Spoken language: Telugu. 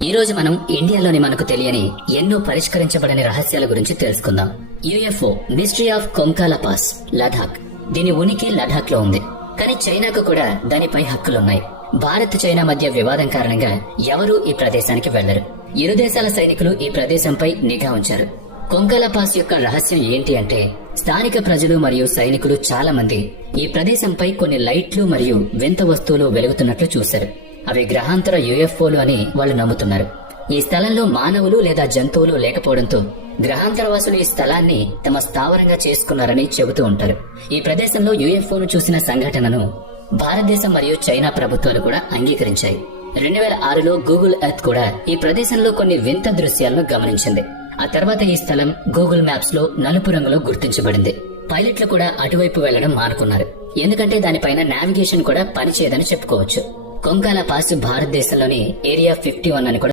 ఈ రోజు మనం ఇండియాలోని మనకు తెలియని ఎన్నో పరిష్కరించబడని రహస్యాల గురించి తెలుసుకుందాం. UFO mystery of Kongka La pass, Ladakh. దీని ఉనికి లడాక్ లో ఉంది, కానీ చైనాకు కూడా దానిపై హక్కులున్నాయి. భారత్ చైనా మధ్య వివాదం కారణంగా ఎవరూ ఈ ప్రదేశానికి వెళ్లరు. ఇరు దేశాల సైనికులు ఈ ప్రదేశంపై నిఘా ఉంచారు. కొంకాలా పాస్ యొక్క రహస్యం ఏంటి అంటే, స్థానిక ప్రజలు మరియు సైనికులు చాలా మంది ఈ ప్రదేశంపై కొన్ని లైట్లు మరియు వింత వస్తువులు వెలుగుతున్నట్లు చూశారు. అవి గ్రహాంతర యుఎఫ్ఓలు అని వాళ్ళు నమ్ముతున్నారు. ఈ స్థలంలో మానవులు లేదా జంతువులు లేకపోవడంతో గ్రహాంతరవాసులు ఈ స్థలాన్ని తమ స్థావరంగా చేసుకున్నారని చెబుతూ ఉంటారు. ఈ ప్రదేశంలో యుఎఫ్ఓను చూసిన సంఘటనను భారతదేశం మరియు చైనా ప్రభుత్వాలు కూడా అంగీకరించాయి. 2006లో గూగుల్ ఎర్త్ కూడా ఈ ప్రదేశంలో కొన్ని వింత దృశ్యాలను గమనించింది. ఆ తర్వాత ఈ స్థలం గూగుల్ మ్యాప్స్ లో నలుపు రంగులో గుర్తించబడింది. పైలట్లు కూడా అటువైపు వెళ్లడం మానుకున్నారు, ఎందుకంటే దానిపైన నావిగేషన్ కూడా పనిచేయదని చెప్పుకోవచ్చు. కొంకాలా పాస్ భారతదేశంలోని ఏరియా 51 అని కూడా